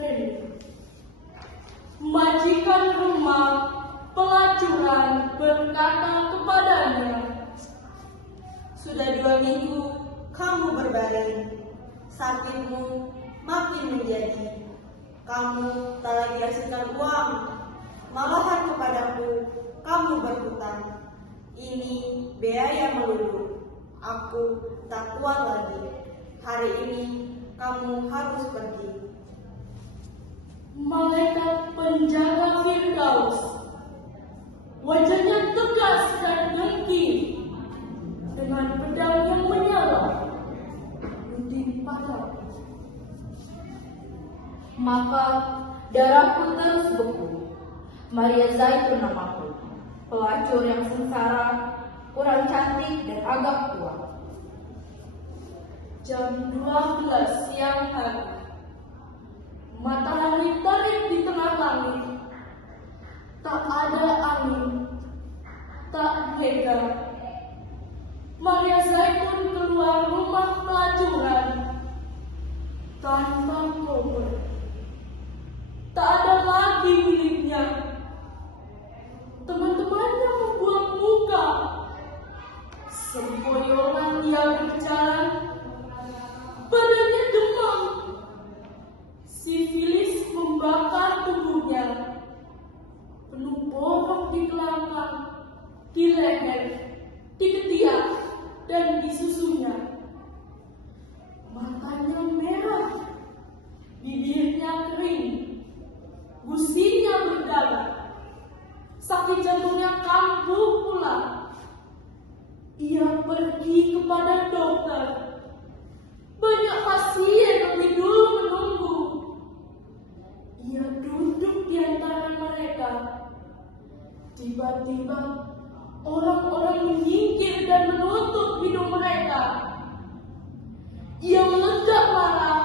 kredit. Majikan rumah pelacuran berkata kepadanya, "Sudah 2 minggu kamu berbaring, sakitmu makin menjadi. Kamu tak lagi hasilkan uang, malahan kepadaku kamu berhutang. Ini biaya melulu, aku tak kuat lagi. Hari ini kamu harus pergi." Malaikat penjaga Firdaus, wajahnya tegas dan dengki, dengan pedang yang menyala menuding padaku. Maka darahku terus beku. Maria Zaitun namaku, pelacur yang sengsara, kurang cantik dan agak tua. Jam 12 siang hari, matahari terik di tengah langit. Tak ada angin, tak hebat. Maria Zaitun keluar rumah pelacuran tanpa koper. Tak ada lagi miliknya. Teman-temannya membuat muka. Sempoyongan dia berjalan, badannya demam. Sifilis membakar tubuhnya, penuh borok di kelapa, di leher, di ketiak, dan di susunya. Matanya merah, bibirnya kering, gusinya berdarah, sakit jantungnya kambuh pula. Ia pergi kepada dokter. Banyak pasien lebih dulu menunggu. Ia duduk di antara mereka. Tiba-tiba orang-orang menyingkir dan menutup hidung mereka. Ia meledak marah,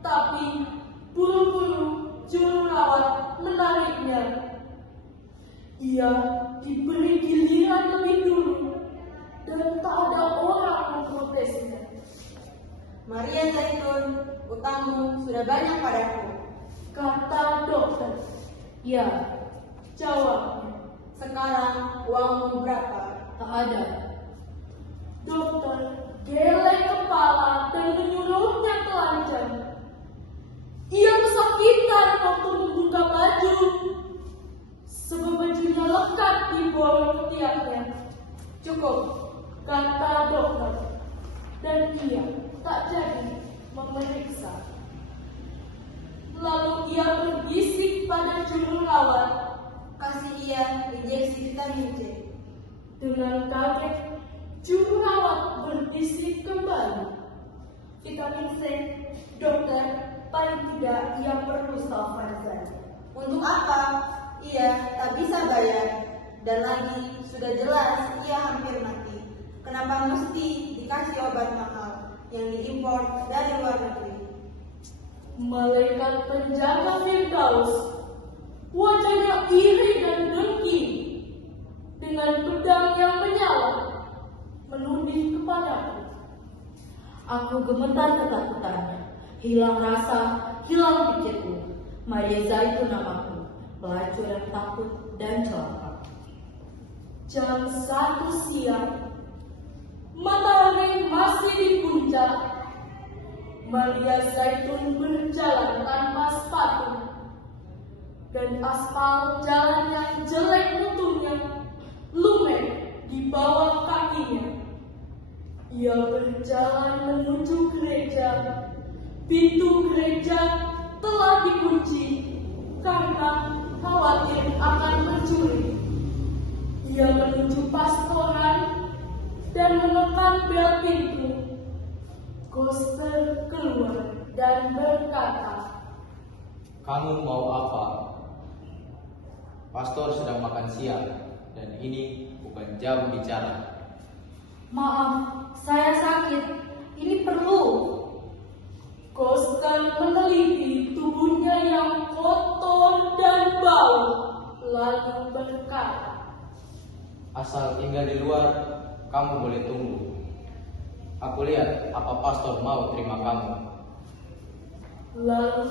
tapi buru-buru juru rawat menariknya. Ia diberi giliran lebih dulu dan tak ada orang memprotesnya. "Maria Zaitun, utangmu sudah banyak padaku," kata dokter. Ya, Jawabnya. "Sekarang uangmu berapa?" tak ada. Dokter geleng kepala dan menyuruhnya telanjang. Ia kesakitan waktu membuka baju, sebab bajunya lekat di bawah ketiaknya. "Cukup," Kata dokter, dan ia tak jadi memeriksa. Lalu ia berbisik pada juru rawat. "Kasih ia injeksi vitamin C." Dengan kaget, juru rawat berbisik kembali. Vitamin C, dokter, paling tidak ia perlu sulfazan. "Untuk apa? Ia tak bisa bayar. Dan lagi sudah jelas ia hampir mati. Kenapa mesti dikasih obat mahal yang diimpor dari luar negeri?" Malaikat penjaga Firdaus, wajahnya iri dan dengki, dengan pedang yang menyala menuding kepadaku. Aku gemetar ketakutannya, hilang rasa, hilang pikirku. Maria Zaitun namaku, pelacur yang takut dan celaka. Jam 1 siang, matahari masih di puncak. Maria Zaitun berjalan tanpa sepatu, dan aspal jalan yang jelek mutunya lumer di bawah kakinya. Ia berjalan menuju gereja. Pintu gereja telah dikunci karena khawatir akan mencuri. Ia menuju pastoran dan menekan bel pintu. Koster keluar dan berkata, "Kamu mau apa? Pastor sedang makan siang dan ini bukan jam bicara." Maaf, saya sakit. Ini perlu. Koster meneliti tubuhnya yang kotor dan bau, lalu berkata, Asal tinggal di luar, kamu boleh tunggu. Aku lihat apa pastor mau terima kamu. Lalu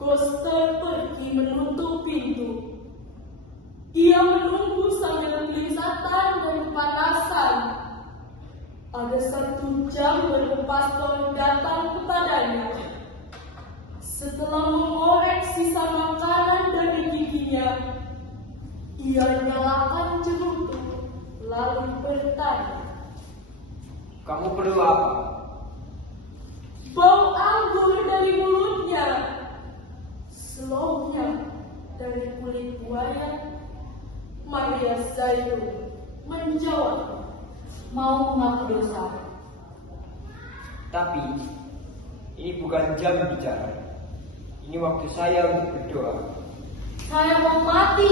Koster pergi menutup pintu. Ia menunggu sambil kelihatan dan kepanasan. Ada 1 jam baru pastor datang kepadanya. Setelah mengorek sisa makanan dari giginya, ia nyalakan cerutu lalu bertanya, Kamu perlu apa? bau anggur dari mulutnya, slognya dari kulit buaya. Maria Zaitun menjawab, mau mengaku dosa. Tapi ini bukan jam bicara. Ini waktu saya untuk berdoa. Saya mau mati.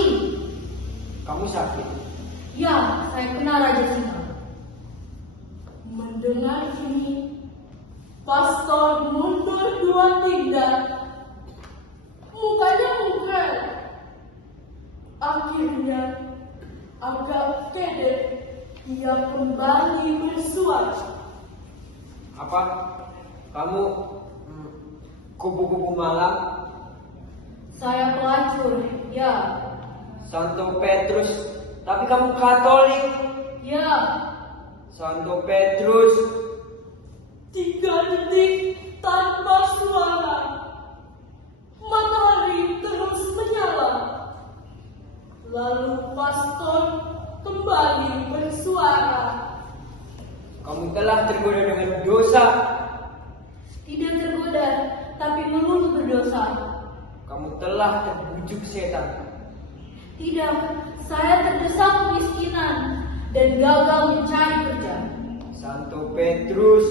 Kamu sakit. Ya, saya kena Raja Singa. Mendengar ini, pastor mundur 2 tingkat. Mukanya mungkar. Akhirnya, agak pede, ia kembali bersuara. Apa? Kamu kupu-kupu malam? Saya pelacur. Ya, Santo Petrus. Tapi kamu Katolik. ya. Santo Petrus. 3 detik tanpa suara. Matahari terus menyala. Lalu pastor kembali bersuara. Kamu telah tergoda dengan dosa. Tidak tergoda, tapi melulu berdosa. Kamu telah terbujuk setan. Tidak, saya terdesak kemiskinan dan gagal mencari kerja. Santo Petrus.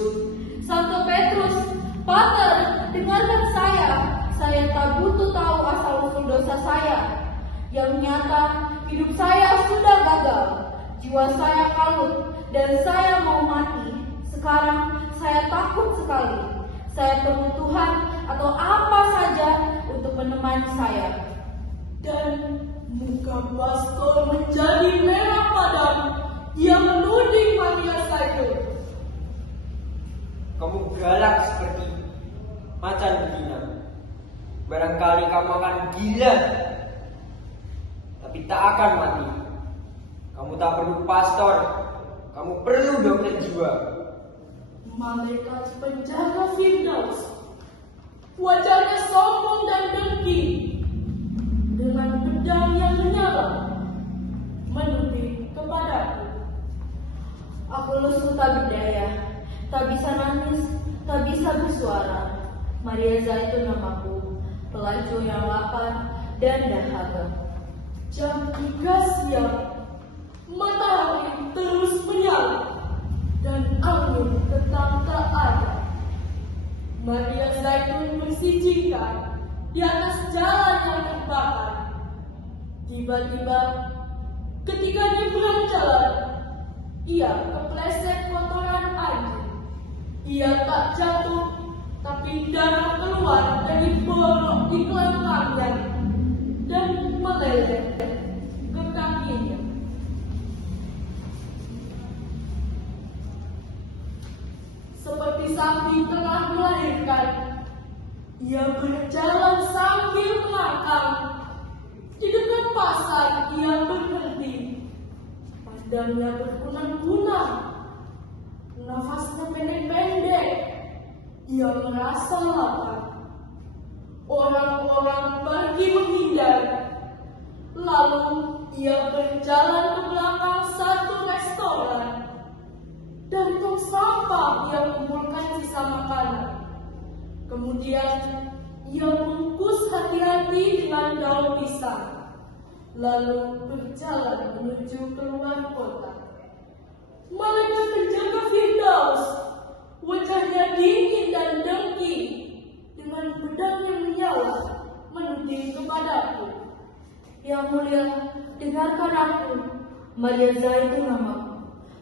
Santo Petrus, Pater, dengarkan saya. Saya tak butuh tahu asal-usul dosa saya. Yang nyata, hidup saya sudah gagal. Jiwa saya kalut dan saya mau mati. Sekarang saya takut sekali. Saya perlu Tuhan atau apa saja untuk menemani saya. Dan muka pastor menjadi merah padam. Ia menuding Maria Zaitun. Kamu galak seperti macan betina. Barangkali kamu akan gila, tapi tak akan mati. Kamu tak perlu pastor, kamu perlu dokter jiwa. Malaikat penjaga Firdaus, wajahnya sombong dan dengki, dengan pedang yang menyala, menuding kepadaku. Aku lesu tak berdaya, tak bisa nangis, tak bisa bersuara. Maria Zaitun namaku, pelacur yang lapar dan dahaga. Jam 3 siang, matahari terus menyala, dan angin tetap tak ada. Maria Zaitun bersijikkan di atas jalan yang terbakar. Tiba-tiba, ketika nyebrang jalan, ia kepleset kotoran anjing. Ia tak jatuh, tapi darah keluar dari borok di kelangkangnya dan meleleh ke kakinya. Seperti sapi tengah melahirkan, ia berjalan sambil melangkah. Di dekat pasar ia berhenti. Pandangnya berkunang-kunang, nafasnya pendek-pendek. Ia merasa lapar. Orang-orang pergi menghindar. Lalu ia berjalan ke belakang satu restoran. Dari tong sampah ia kumpulkan sisa makanan. Kemudian ia bungkus hati-hati dengan daun pisang. Lalu berjalan menuju keluar kota. Malaikat penjaga Firdaus, wajahnya dingin dan dengki, dengan pedang yang menyala, menuding kepadaku. Yang mulia, dengarkan aku. Maria Zaitun namaku,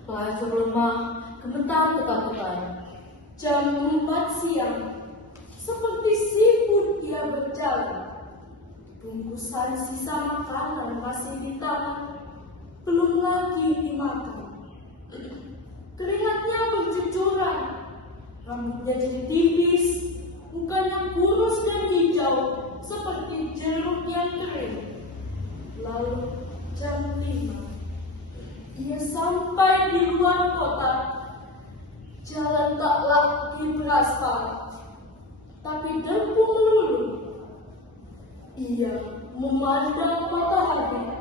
pelacur lemah, gemetar ketakutan. Jam 4 siang, seperti siput ia berjalan. Bungkusan sisa makanan masih di tangan, belum lagi dimakan. Keringatnya bercucuran, rambutnya jadi tipis, mukanya kurus dan hijau, Jam 5. Ia sampai di luar kota. Jalan tak lagi beraspal, tapi debu melulu. Ia memandang matahari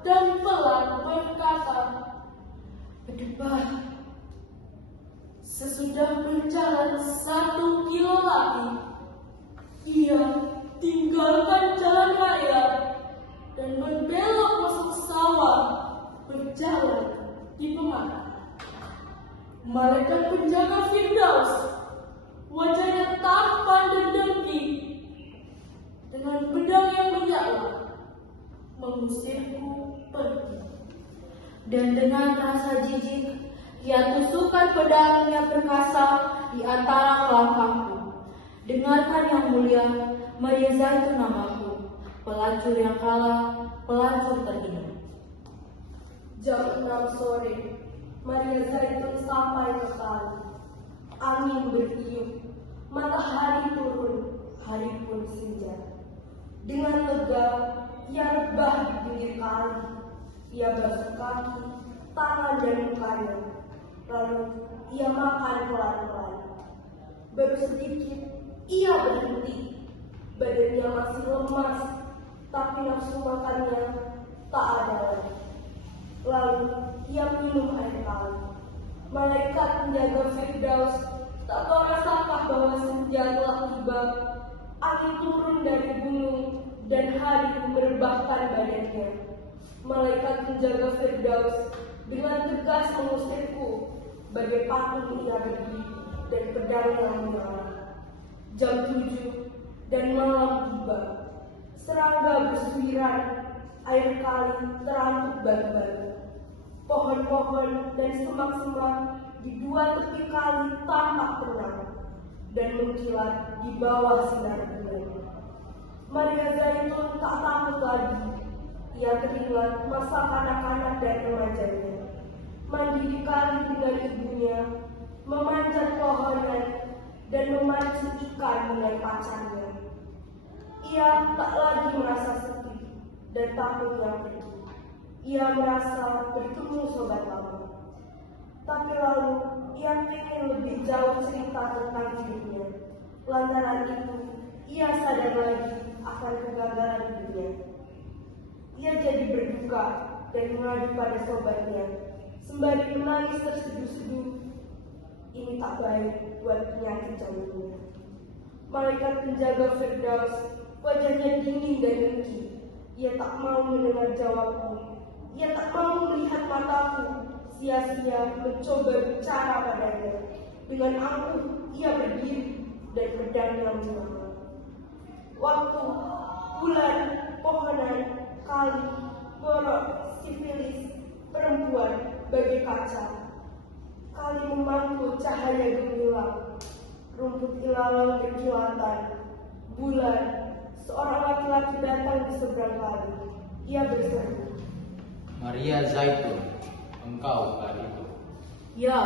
dan pelan berkata, "Berdebar." Sesudah berjalan 1 kilo lagi, ia tinggalkan jalan raya dan berbelok masuk sawah, berjalan di pematang. Malaikat penjaga Firdaus, wajahnya tampan dan dengki, dengan pedang yang menyala, mengusirku pergi. Dan dengan rasa jijik, ia tusukkan pedangnya perkasa di antara kelangkangku. Dengarkan yang mulia, Maria Zaitun namaku, pelacur yang kalah, pelacur terhina. Jam 6 sore, Maria Zaitun sampai ke kali. Angin bertiup, matahari turun, hari pun senja. Dengan lega, ia rebah di pinggir kali. Ia basuh kaki, tangan dan mukanya. Lalu ia makan pelan-pelan. Baru sedikit, ia berhenti. Badannya masih lemas, tapi nafsu makannya tak ada lagi. Lalu ia minum air kali. Malaikat penjaga Firdaus tak tahu rasakah bahwa senja telah tiba. Angin turun dari gunung dan hari merebahkan badannya. Malaikat penjaga Firdaus dengan tegas mengusirku. Bagai patung ia berdiri dan pedangnya menyala. Jam 7 dan malam tiba. Serangga bersuiran, air kali terantuk batu-batu. Pohon-pohon dan semak-semak di dua tepi kali tampak terang dan mengkilat di bawah sinar bulan. Maria Zaitun tak takut lagi. Ia teringat masa kanak-kanak dan remajanya. Mandi di kali dengan ibunya, memanjat pohonan dan memancing ikan dengan pacarnya. Ia tak lagi merasa sepi dan takutnya pergi. Ia merasa bertemu sobat lama. Tapi lalu ia ingin lebih jauh cerita tentang hidupnya. Lantaran itu, ia sadar lagi akan kegagalan hidupnya. Ia jadi berduka dan mengadu pada sobatnya, sembari menangis terseduh-seduh. Ini tak baik buat penyakit jantungnya. Malaikat penjaga Firdaus, wajahnya dingin dan dengki. Ia tak mau mendengar jawabku. Ia tak mau melihat mataku. Sia-sia mencoba bicara padanya. Dengan angkuh ia berdiri dan pedangnya menyala. Waktu, bulan, pohonan, kali, borok, sifilis, perempuan bagai kaca. Kali memantul cahaya gemilang, rumput ilalang berkilatan. Bulan, seorang laki-laki datang di seberang kali. Ia berseru, Maria Zaitun, engkau kali itu. Ya,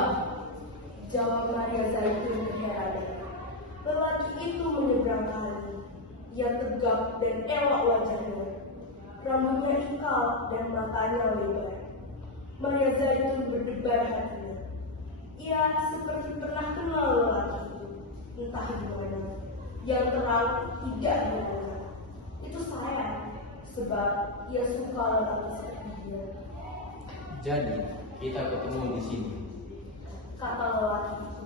jawab Maria Zaitun heran. Lelaki itu menyeberang kali. Ia tegap dan elok wajahnya. Rambutnya ikal dan matanya lebar. Maria Zaitun berdebar hatinya. Ia seperti pernah kenal lelaki itu, entah di mana. Yang terang tidak menyangka. Itu saya, sebab ia suka lelaki seperti dia. Jadi, kita ketemu di sini. Kata lelaki itu.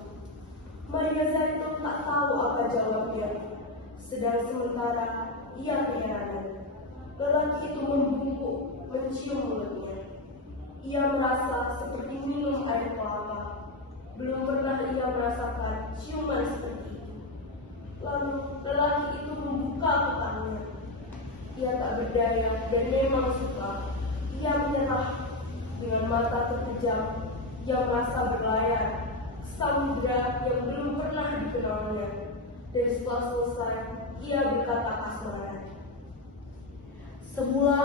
Maria Zaitun tak tahu apa jawabnya. Sedang sementara ia keheranan. Lelaki itu membungkuk, mencium mulutnya. Ia merasa seperti minum air kelapa. Belum pernah ia merasakan ciuman seperti itu. Lalu lelaki itu membuka petangnya. Ia tak berdaya dan memang suka. Ia menyerah. Dengan mata terpejam, ia merasa berlayar. Samudra yang belum pernah dikenalnya. Dan setelah selesai, ia berkata kasmaran. semula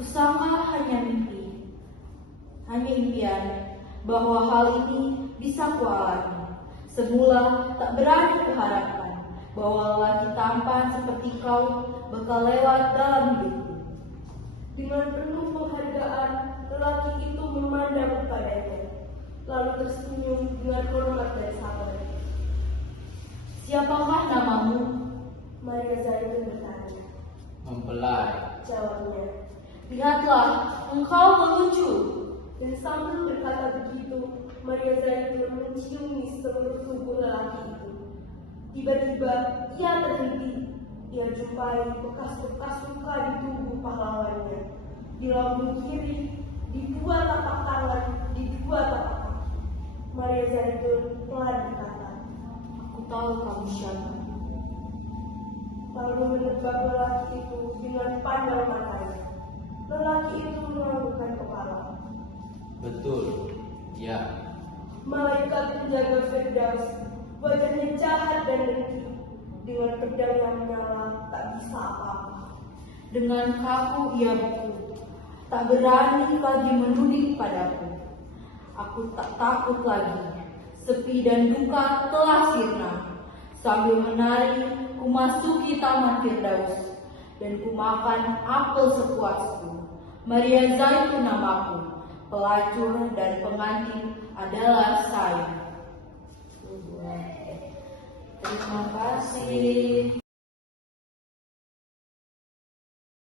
kusangka hanya mimpi, hanya impian, bahwa hal ini bisa kualami. Semula tak berani kuharapkan bahwa lelaki tampan seperti kau bakal lewat dalam hidupku. Dengan penuh penghargaan, lelaki itu memandang kepadanya, lalu tersenyum dengan hormat dan sabar. Siapakah namamu? Maria Zaitun bertanya. Mempelai. Jawabnya. Lihatlah, engkau melucu. Dan sambil berkata begitu, Maria Zaitun menciumi seluruh tubuh lelaki itu. Tiba-tiba ia terhenti. Ia jumpai bekas-bekas luka di tubuh pahlawannya, di lambung kiri, di dua tapak tangan, di dua tapak kaki. Maria Zaitun pelan berkata, Aku tahu kamu siapa. lalu menebak lelaki itu dengan pandang matanya. Lelaki itu menganggukkan kepala. Betul. Ya. Malaikat penjaga Firdaus, wajahnya jahat dan dengki. Dengan pedang yang menyala, tak bisa apa-apa. Dengan kaku ia beku. Tak berani lagi menuding padaku. Aku tak takut lagi. Sepi dan duka telah sirna. Sambil menari, ku masuki taman Firdaus. Dan ku makan apel sepuasku. Maria Zaitun namaku. Pelacur dan pengantin adalah saya. Terima kasih.